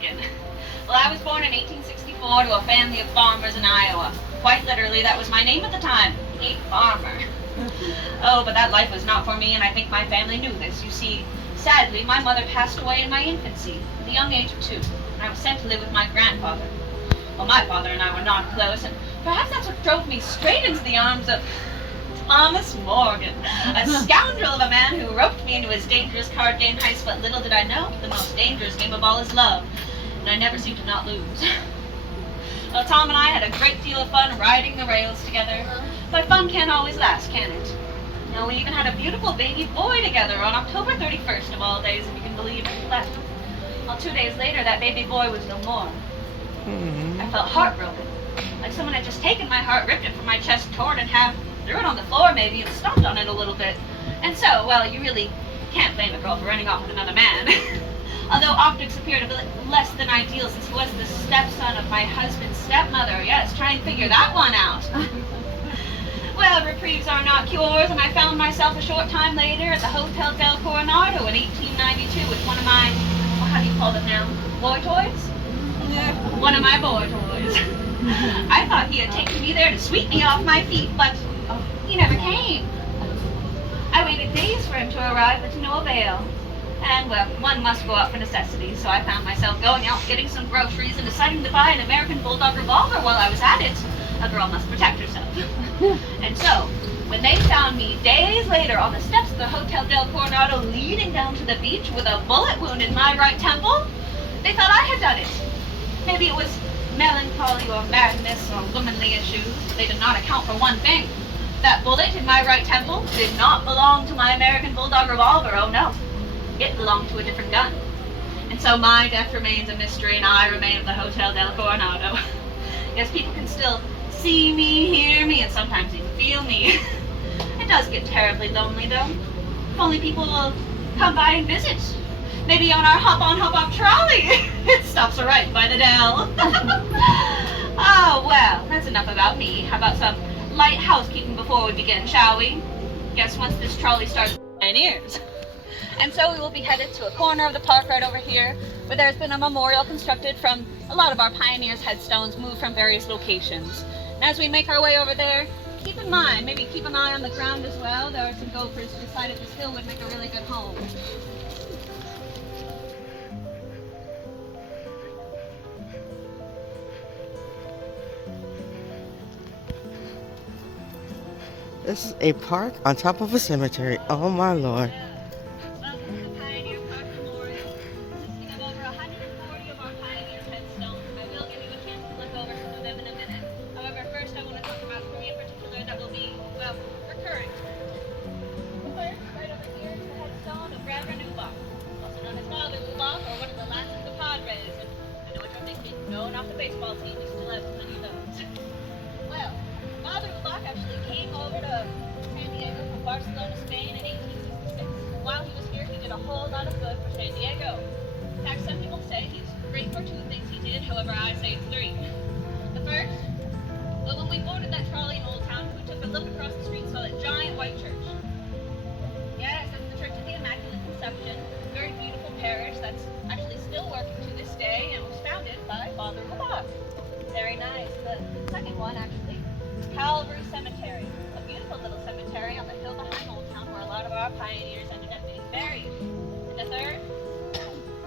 Morgan. Well, I was born in 1864 to a family of farmers in Iowa. Quite literally, that was my name at the time, a farmer. Oh, but that life was not for me, and I think my family knew this. You see, sadly, my mother passed away in my infancy, at the young age of 2, and I was sent to live with my grandfather. Well, my father and I were not close, and perhaps that's what drove me straight into the arms of Thomas Morgan, a scoundrel of a man who roped me into his dangerous card game heist. But little did I know, the most dangerous game of all is love, and I never seemed to not lose. Well, Tom and I had a great deal of fun riding the rails together, but fun can't always last, can it? You know, we even had a beautiful baby boy together on October 31st of all days, if you can believe it. Well, 2 days later, that baby boy was no more. I felt heartbroken, like someone had just taken my heart, ripped it from my chest, tore it in half, threw it on the floor maybe, and stomped on it a little bit. And so, well, you really can't blame a girl for running off with another man. Although optics appeared a bit less than ideal since he was the stepson of my husband's stepmother. Yes, try and figure that one out. Well, reprieves are not cures, and I found myself a short time later at the Hotel del Coronado in 1892 with one of my, well, how do you call them now, boy toys? One of my boy toys. I thought he had taken me there to sweep me off my feet, but he never came. I waited days for him to arrive, but to no avail. And, well, one must go out for necessities, so I found myself going out, getting some groceries, and deciding to buy an American Bulldog revolver. While I was at it, a girl must protect herself. And so, when they found me days later on the steps of the Hotel del Coronado leading down to the beach with a bullet wound in my right temple, they thought I had done it. Maybe it was melancholy or madness or womanly issues. They did not account for one thing. That bullet in my right temple did not belong to my American Bulldog revolver, oh no. It belonged to a different gun. And so my death remains a mystery, and I remain at the Hotel del Coronado. Yes, people can still see me, hear me, and sometimes even feel me. It does get terribly lonely, though. If only people will come by and visit. Maybe on our hop-on, hop-off trolley. It stops right by the Dell. Oh, well, that's enough about me. How about some light housekeeping before we begin, shall we? Guess once this trolley starts pioneers. And so we will be headed to a corner of the park right over here, where there's been a memorial constructed from a lot of our pioneers' headstones moved from various locations. And as we make our way over there, keep in mind, maybe keep an eye on the ground as well. There are some gophers who decided this hill would make a really good home. This is a park on top of a cemetery. Oh my lord. Welcome to the Pioneer Park Memorial, consisting of over 140 of our pioneers' headstones. I will give you a chance to look over some of them in a minute. However, first I want to talk about 3 in particular that will be, well, recurring. The first, right over here, is the headstone of Reverend Ubach, also known as Father Ubach, or one of the last of the Padres. And I know what you're thinking. No, not the baseball team. We still have plenty of those. Well, Father Ubach actually came over to San Diego from Barcelona, Spain in 1866. While he was here, he did a whole lot of good for San Diego. In fact, some people say he's great for 2 things he did, however I say it's 3. The first, well, when we boarded that trolley in Old Town, we took a look across the street and saw that giant white church. Yes, that's the Church of the Immaculate Conception, a very beautiful parish that's actually still working to this day and was founded by Father Ubach. Very nice. The second one, actually, Calvary Cemetery, a beautiful little cemetery on the hill behind Old Town where a lot of our pioneers ended up being buried. And the third,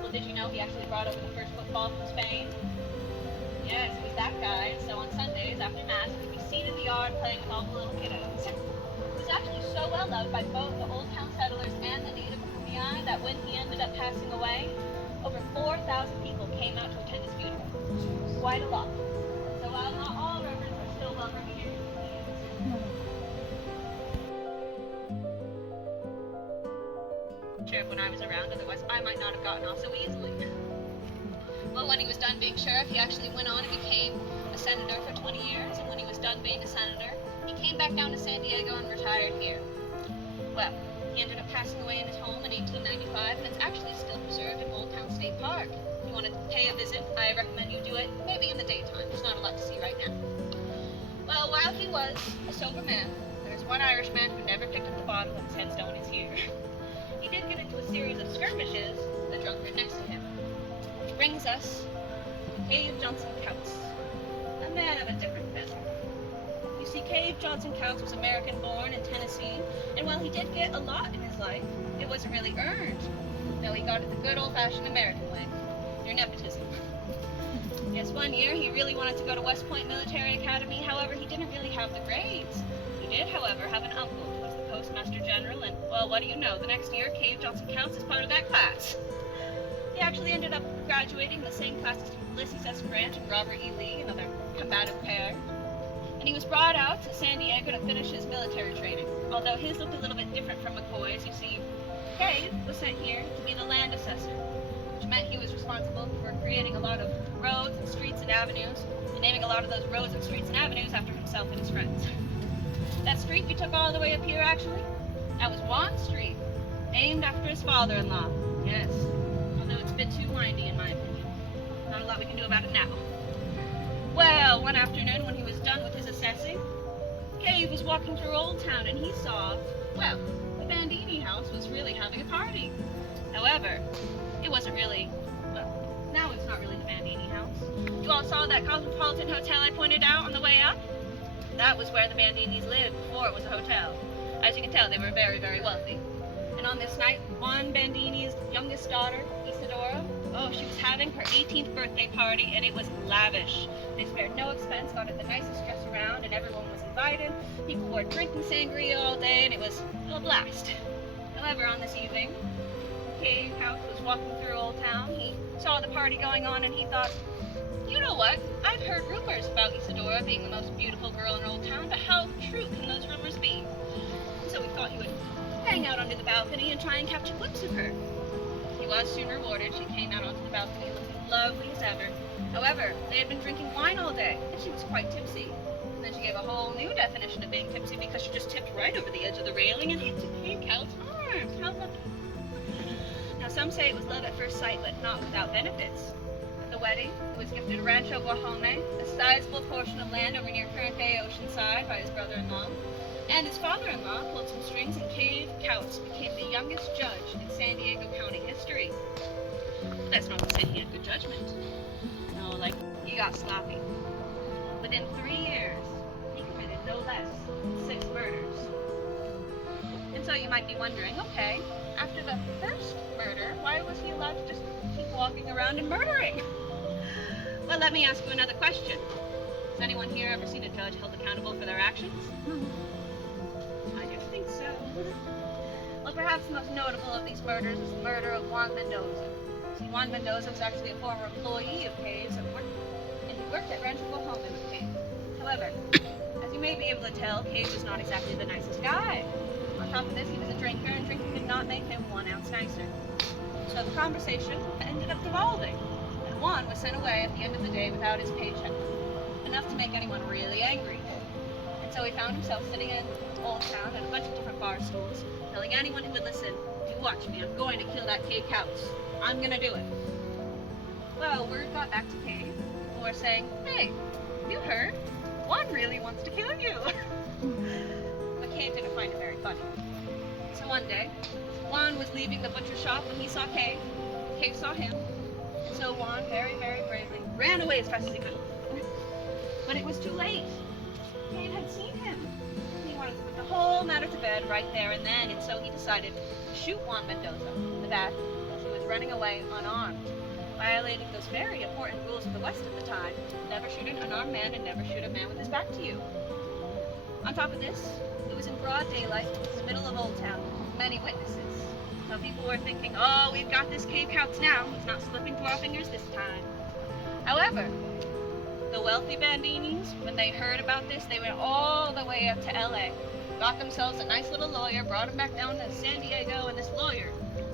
well, did you know he actually brought over the first football from Spain? Yes, he was that guy. So on Sundays after Mass, he'd be seen in the yard playing with all the little kiddos. He was actually so well loved by both the Old Town settlers and the native Kumeyaay that when he ended up passing away, over 4,000 people came out to attend his funeral. Quite a lot. So while not all reverends are still well revered, sheriff when I was around, otherwise I might not have gotten off so easily. Well, when he was done being sheriff, he actually went on and became a senator for 20 years, and when he was done being a senator, he came back down to San Diego and retired here. Well, he ended up passing away in his home in 1895, and it's actually still preserved in Old Town State Park. If you want to pay a visit, I recommend you do it maybe in the daytime. There's not a lot to see right now. Well, while he was a sober man, there's one Irishman who never picked up the bottle, and his headstone is here. He did get into a series of skirmishes with the drunkard next to him. brings us to Cave Johnson Coutts, a man of a different feather. You see, Cave Johnson Coutts was American-born in Tennessee, and while he did get a lot in his life, it wasn't really earned. No, he got it the good old-fashioned American way, through nepotism. Yes, one year he really wanted to go to West Point Military Academy, however, he didn't really have the grades. He did, however, have an uncle who was the Postmaster General, and, well, what do you know, the next year, Cave Johnson Coutts is part of that class. He actually ended up graduating the same class as Ulysses S. Grant and Robert E. Lee, another combative pair. And he was brought out to San Diego to finish his military training, although his looked a little bit different from McCoy's. You see, Cave was sent here to be the land assessor, which meant he was responsible for creating a lot of roads and streets and avenues, and naming a lot of those roads and streets and avenues after himself and his friends. That street we took all the way up here, actually, that was Juan Street, named after his father-in-law. Yes, although it's a bit too windy in my opinion. Not a lot we can do about it now. Well, one afternoon when he was done with his assessing, Cave was walking through Old Town and he saw, well, the Bandini house was really having a party. However, it wasn't really, well, now it's not really the Bandini house. You all saw that Cosmopolitan Hotel I pointed out on the way up? That was where the Bandinis lived before it was a hotel. As you can tell, they were very, very wealthy. And on this night, Juan Bandini's youngest daughter, Isadora, oh, she was having her 18th birthday party, and it was lavish. They spared no expense, got it the nicest dress around, and everyone was invited. People were drinking sangria all day, and it was a blast. However, on this evening, Cave Coutts was walking through Old Town. He saw the party going on, and he thought, you know what? I've heard rumors about Isadora being the most beautiful girl in Old Town, but how true can those rumors be? So he thought he would hang out under the balcony and try and catch a glimpse of her. He was soon rewarded. She came out onto the balcony looking lovely as ever. However, they had been drinking wine all day, and she was quite tipsy. And then she gave a whole new definition of being tipsy because she just tipped right over the edge of the railing and hit Cave Coutts' arms. How lovely. Now, some say it was love at first sight, but not without benefits. At the wedding, he was gifted Rancho Guajome, a sizable portion of land over near current day Oceanside by his brother-in-law. And his father-in-law pulled some strings, and Cave Coutts became the youngest judge in San Diego County history. But that's not to say he had good judgment. No, like, he got sloppy. Within 3 years, he committed no less than 6 murders. And so you might be wondering, okay, after the first murder, why was he allowed to just keep walking around and murdering? Well, let me ask you another question. Has anyone here ever seen a judge held accountable for their actions? I do think so. Well, perhaps the most notable of these murders is the murder of Juan Mendoza. See, Juan Mendoza was actually a former employee of Cave's, and he worked at Rancho Guajome with Cave. However, as you may be able to tell, Cave was not exactly the nicest guy. On top of this, he was a drinker, and drinking did not make him 1 ounce nicer. So the conversation ended up devolving, and Juan was sent away at the end of the day without his paycheck, enough to make anyone really angry. And so he found himself sitting in Old Town at a bunch of different bar stools, telling anyone who would listen, you watch me, I'm going to kill that Cave Coutts. I'm going to do it. Well, word got back to Cave. People were saying, hey, you heard? Juan really wants to kill you. But Cave didn't find it very funny. So one day, Juan was leaving the butcher shop when he saw Cave. Cave saw him. And so Juan very, very bravely ran away as fast as he could. But it was too late. Cave had seen him. He wanted to put the whole matter to bed right there and then, and so he decided to shoot Juan Mendoza in the back as he was running away unarmed, violating those very important rules of the West at the time: never shoot an unarmed man and never shoot a man with his back to you. On top of this, it was in broad daylight in the middle of Old Town, with many witnesses. So people were thinking, oh, we've got this Cave Coutts now. He's not slipping through our fingers this time. However, the wealthy Bandinis, when they heard about this, they went all the way up to LA, got themselves a nice little lawyer, brought him back down to San Diego, and this lawyer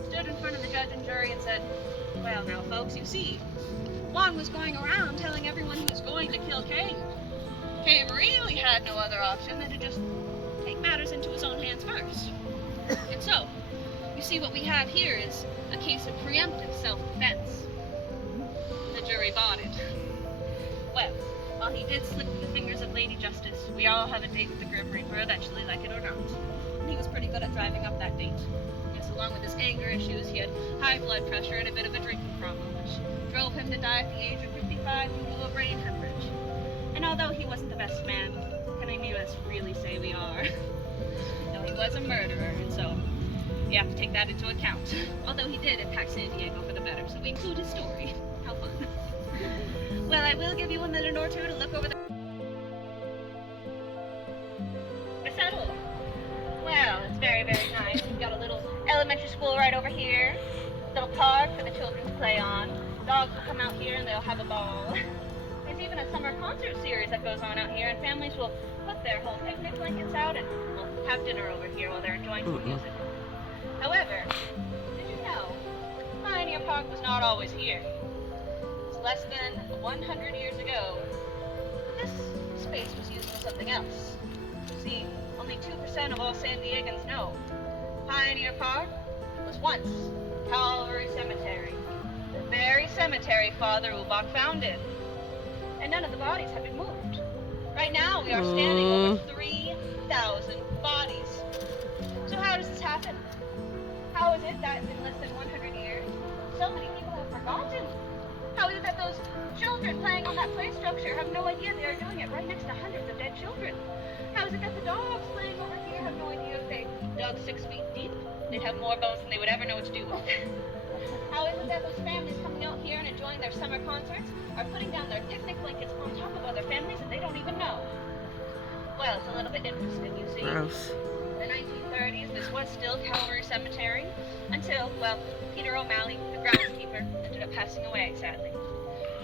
stood in front of the judge and jury and said, well now folks, you see, Juan was going around telling everyone he was going to kill Cave. Cave really had no other option than to just take matters into his own hands first. And so, you see what we have here is a case of preemptive self-defense. The jury bought it. Well, while he did slip through the fingers of Lady Justice, we all have a date with the Grim Reaper eventually, like it or not. And he was pretty good at driving up that date. Yes, along with his anger issues, he had high blood pressure and a bit of a drinking problem, which drove him to die at the age of 55 due to a brain hemorrhage. And although he wasn't the best man, can any of us really say we are? No, he was a murderer, and so you have to take that into account. Although he did impact San Diego for the better, so we include his story. How fun. Well, I will give you a minute or two to look over the settle. Well, it's very, very nice. We've got a little elementary school right over here, little park for the children to play on. Dogs will come out here and they'll have a ball. There's even a summer concert series that goes on out here, and families will put their whole picnic blankets out and will have dinner over here while they're enjoying some music. However, did you know Pioneer Park was not always here? It's less than 100 years ago. This space was used for something else. You see, only 2% of all San Diegans know Pioneer Park was once Calvary Cemetery, the very cemetery Father Ubach founded. And none of the bodies have been moved. Right now we are standing over 3,000 bodies. So how does this happen? How is it that in less than 100 years, so many people have forgotten? How is it that those children playing on that play structure have no idea they are doing it right next to hundreds of dead children? How is it that the dogs playing over here have no idea if they dug 6 feet deep, they'd have more bones than they would ever know what to do with? How is it that those families coming out here and enjoying their summer concerts are putting down their picnic blankets on top of other families that they don't even know? Well, it's a little bit interesting, you see. Gross. In the 1930s, this was still Calvary Cemetery until, well, Peter O'Malley, the groundskeeper, ended up passing away, sadly.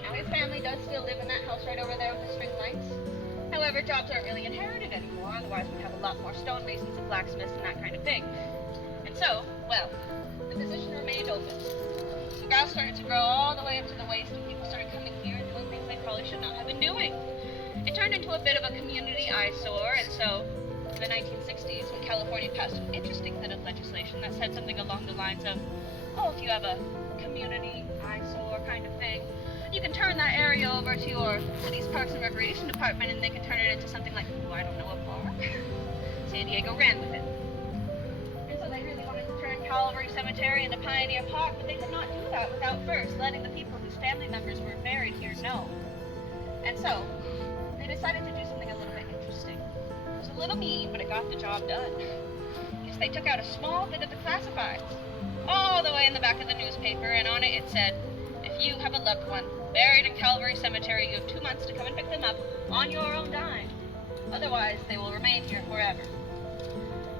Now, his family does still live in that house right over there with the string lights. However, jobs aren't really inherited anymore, otherwise we'd have a lot more stonemasons and blacksmiths and that kind of thing. And so, well, the position remained open. The grass started to grow all the way up to the waist, and people started coming here and doing things they probably should not have been doing. It turned into a bit of a community eyesore, and so in the 1960s, when California passed an interesting bit of legislation that said something along the lines of, oh, if you have a community eyesore kind of thing, you can turn that area over to your city's Parks and Recreation Department, and they can turn it into something like, oh, I don't know, a park. San Diego ran with it. And so they really wanted to turn Calvary Cemetery into Pioneer Park, but they could not do that without first letting the people whose family members were buried here know. And so they decided to do something a little bit interesting. It was a little mean, but it got the job done. Because they took out a small bit of the classifieds, all the way in the back of the newspaper, and on it it said, if you have a loved one buried in Calvary Cemetery, you have 2 months to come and pick them up on your own dime. Otherwise, they will remain here forever.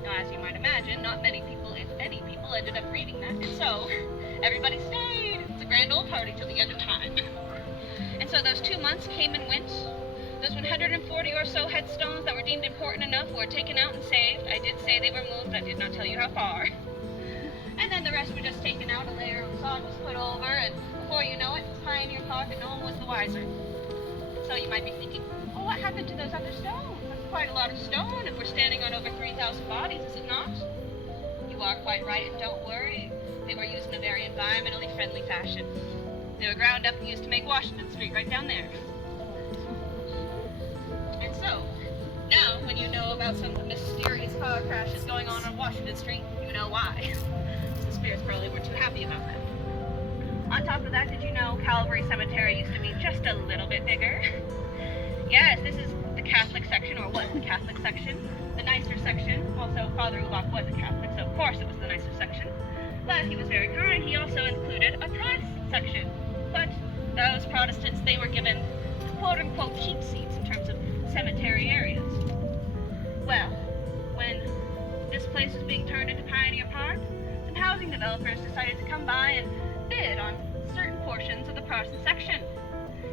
Now, as you might imagine, not many people, if any people, ended up reading that, and so everybody stayed. It's a grand old party till the end of time. And so those 2 months came and went. Those 140 or so headstones that were deemed important enough were taken out and saved. I did say they were moved, I did not tell you how far. And then the rest were just taken out, a layer of sod was put over, and before you know it, Pioneer Park, and no one was the wiser. So you might be thinking, well, what happened to those other stones? That's quite a lot of stone if we're standing on over 3,000 bodies, is it not? You are quite right, and don't worry. They were used in a very environmentally friendly fashion. They were ground up and used to make Washington Street right down there. And so, now when you know about some mysterious car crashes going on Washington Street, you know why. The spirits probably weren't too happy about that. On top of that, did you know Calvary Cemetery used to be just a little bit bigger? Yes, this is the Catholic section, or was the Catholic section. The nicer section, also Father Ubach was a Catholic, so of course it was the nicer section. But he was very kind, he also included a Protestant section. But those Protestants, they were given quote-unquote cheap seats in terms of cemetery areas. Well, when this place was being turned into Pioneer Park, some housing developers decided to come by and bid on certain portions of the Protestant section.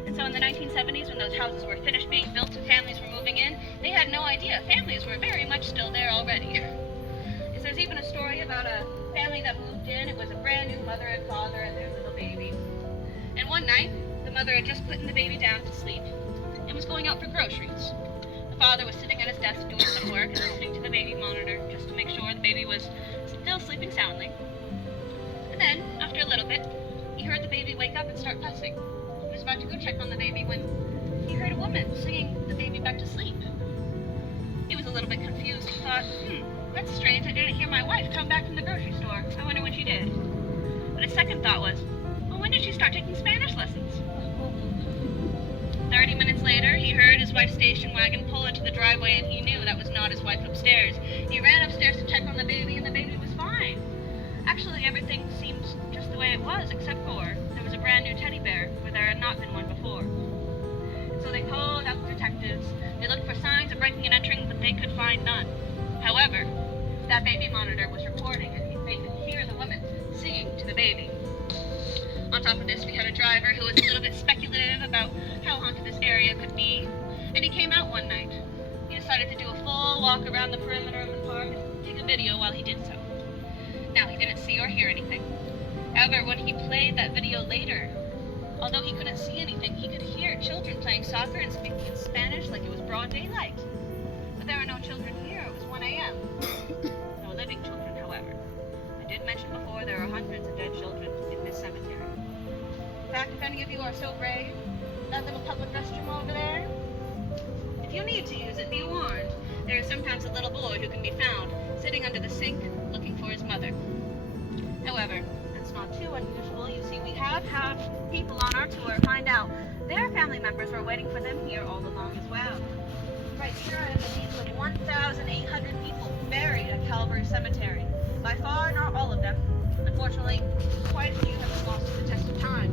And so in the 1970s, when those houses were finished being built and families were moving in, they had no idea. Families were very much still there already. There's even a story about a family that moved in. It was a brand new mother and father and their little baby. And one night, the mother had just put the baby down to sleep and was going out for groceries. The father was sitting at his desk doing some work and listening to the baby monitor just to make sure the baby was still sleeping soundly. And then, after a little bit, he heard the baby wake up and start fussing. He was about to go check on the baby when he heard a woman singing the baby back to sleep. He was a little bit confused. He thought, that's strange. I didn't hear my wife come back from the grocery store. I wonder when she did. But his second thought was, well, when did she start taking Spanish lessons. 30 minutes later, he heard his wife's station wagon pull into the driveway, and he knew that was not his wife upstairs. He ran upstairs to check on the baby, and the baby was fine. Actually, everything seemed just the way it was, except for there was a brand new teddy bear where there had not been one before. And so they called out the detectives. They looked for signs of breaking and entering, but they could find none. However, that baby monitor was recording, and they could hear the woman singing to the baby. On top of this, we had a driver who was a little bit speculative about how haunted this area could be, and he came out one night. He decided to do a full walk around the perimeter of the park and take a video while he did so. Now, he didn't see or hear anything. However, when he played that video later, although he couldn't see anything, he could hear children playing soccer and speaking in Spanish like it was broad daylight. But there were no children here. It was 1 a.m. No living children, however. I did mention before there are hundreds of dead children in this cemetery. In fact, if any of you are so brave, that little public restroom over there, if you need to use it, be warned. There is sometimes a little boy who can be found sitting under the sink looking for his mother. However, it's not too unusual. You see, we have had people on our tour find out their family members were waiting for them here all along as well. Right here are the names of 1,800 people buried at Calvary Cemetery. By far, not all of them. Unfortunately, quite a few have been lost to the test of time.